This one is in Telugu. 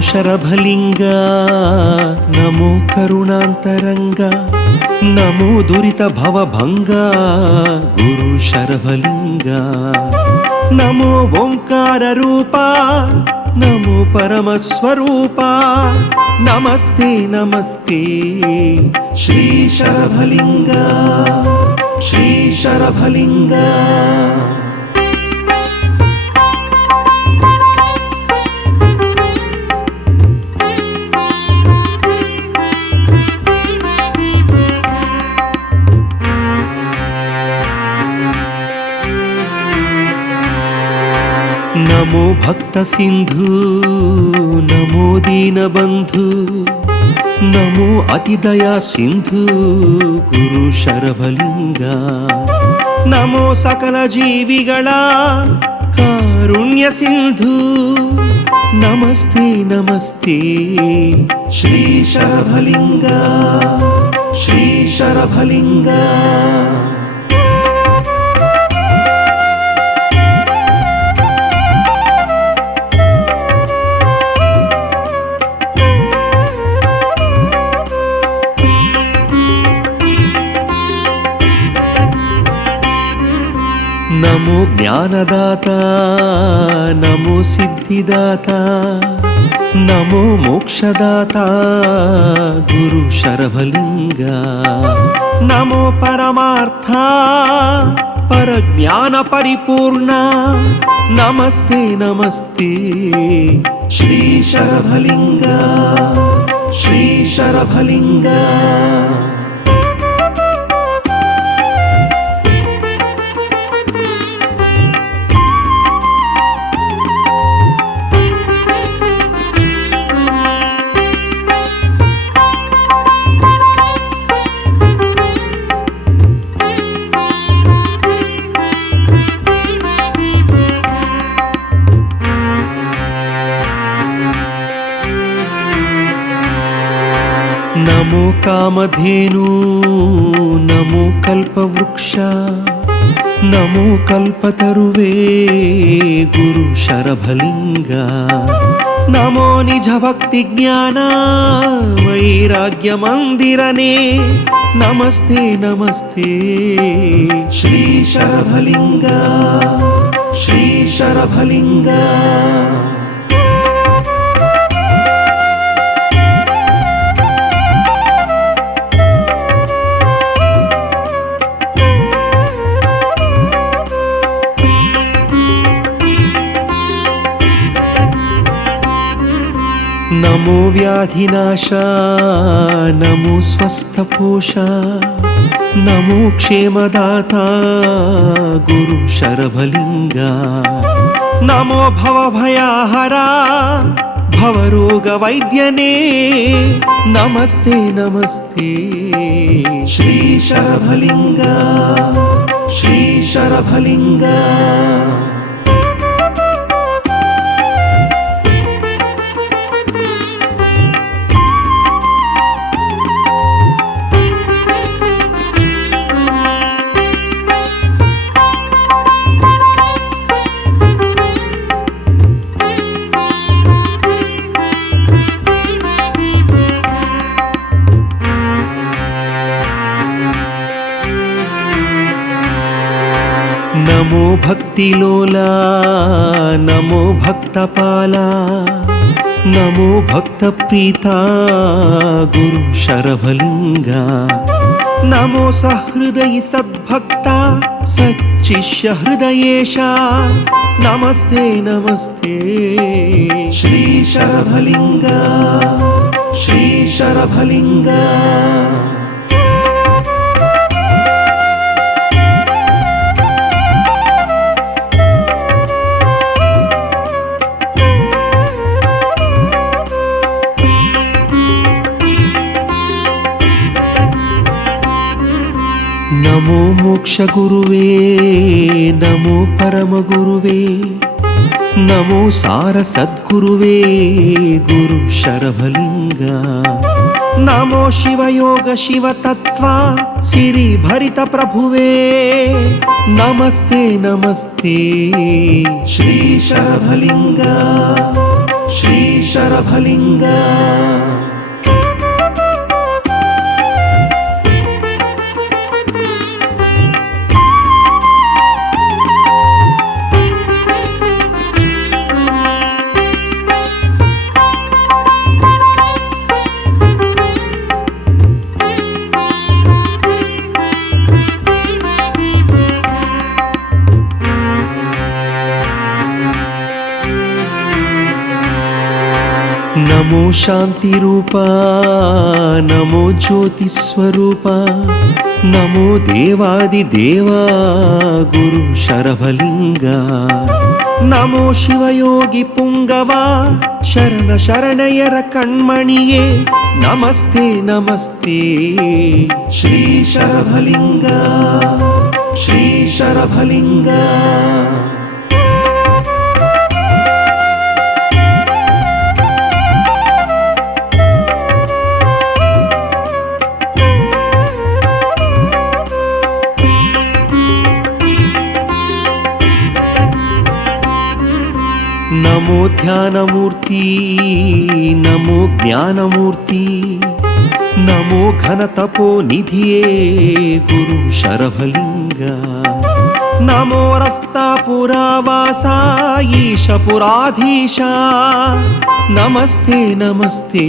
శరభలింగ నమో కరుణాంతరంగ నమో దురిత భవభంగ గురు శరభలింగ. నమో ఓంకార రూప నమో పరమస్వరూప నమస్తే నమస్తే. శ్రీ శరభలింగ శ్రీ శరభలింగా. नमो भक्तसिन्धु नमो दीनबन्धु नमो अतिदया सिन्धु गुरुशरभलिङ्गा नमो सकलजीविगळ कारुण्यसिन्धु नमस्ते नमस्ते श्रीशरभलिङ्गा श्रीशरभलिङ्गा నమో జ్ఞానదాత నమో సిద్ధిదాత నమో మోక్షదాత గురు శరభలింగ నమో పరమార్థ పరజ్ఞాన పరిపూర్ణ. నమస్తే నమస్తే శ్రీ శరభలింగ శ్రీ శరభలింగ నమో కామధేను నమో కల్పవృక్ష నమో కల్పతరువే గురు శరభలింగ. నమో నిజ భక్తి జ్ఞాన వైరాగ్య మందిరనే. నమస్తే నమస్తే శ్రీ శరభలింగ శ్రీ శరభలింగ. నమో వ్యాధినాశ నమో స్వస్థపోష నమో క్షేమదాత గురు శరభలింగ. నమో భవభయాహరా భవరోగ వైద్యనే. నమస్తే నమస్తే శ్రీ నమో భక్తిలోలా నమో భక్తపాల నమో భక్త ప్రీత గురు శరభలింగ. నమో సహృదయ సద్భక్త సచ్చిష్య హృదయేశ నమస్తే నమస్తే శ్రీ శరభలింగ శ్రీ శరభలింగ. నమో మోక్ష గురువే నమో పరమ గురువే. నమో సార సద్గురువే గురు శరభలింగ. నమో శివయోగ శివతత్వ సిరి భరిత ప్రభువే. నమస్తే నమస్తే శ్రీ శరభలింగ. శ్రీ శరభలింగ. నమో శాంతి రూపా నమో జ్యోతి స్వరూప నమో దేవాది దేవా గురు శరభలింగ నమో శివయోగి పుంగవా శరణ శరణయర కణ్మణియే నమస్తే నమస్తే శ్రీ శరభలింగ శ్రీ శరభలింగ నమో ధ్యానమూర్తి నమో జ్ఞానమూర్తి నమో ఘనతపో నిధియే గురు శరభలింగ. నమో రస్తాపురావాస ఈశపురాధీశ. నమస్తే నమస్తే